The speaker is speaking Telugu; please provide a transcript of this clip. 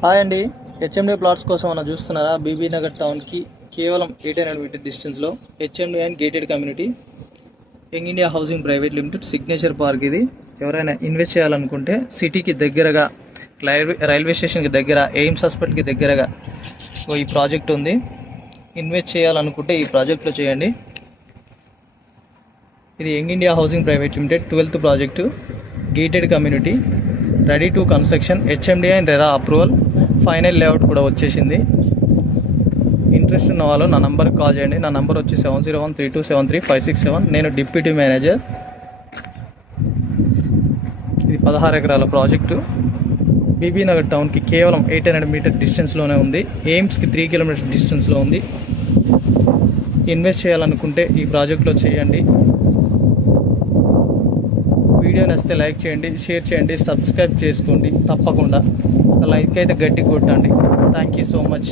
హాయ్ అండి. హెచ్ఎండి ప్లాట్స్ కోసం అన్న చూస్తున్నారా? బీబీ నగర్ టౌన్కి కేవలం 800 మీటర్ డిస్టెన్స్లో HMD and gated community young India housing private limited signature park. ఇది ఎవరైనా ఇన్వెస్ట్ చేయాలనుకుంటే సిటీకి దగ్గరగా, రైల్వే స్టేషన్కి దగ్గర, ఎయిమ్స్ హాస్పిటల్కి దగ్గరగా ఈ ప్రాజెక్ట్ ఉంది. ఇన్వెస్ట్ చేయాలనుకుంటే ఈ ప్రాజెక్ట్లో చేయండి. ఇది young India housing private limited 12th project, gated community, ready to construction, HMD and RERA approval, final layout కూడా వచ్చేసింది. ఇంట్రెస్ట్ ఉన్న వాళ్ళు నా నంబర్కి కాల్ చేయండి. నా నంబర్ వచ్చి 7013273567. నేను డిప్యూటీ మేనేజర్. ఇది 16 ఎకరాల ప్రాజెక్టు. బీబీ నగర్ టౌన్కి కేవలం 800 మీటర్ డిస్టెన్స్లోనే ఉంది. ఎయిమ్స్కి 3 కిలోమీటర్ డిస్టెన్స్లో ఉంది. ఇన్వెస్ట్ చేయాలనుకుంటే ఈ ప్రాజెక్ట్లో చేయండి. వీడియో నచ్చితే లైక్ చేయండి, షేర్ చేయండి, సబ్స్క్రైబ్ చేసుకోండి. తప్పకుండా లైక్ అయితే గట్టి కొట్టండి. Thank you so much.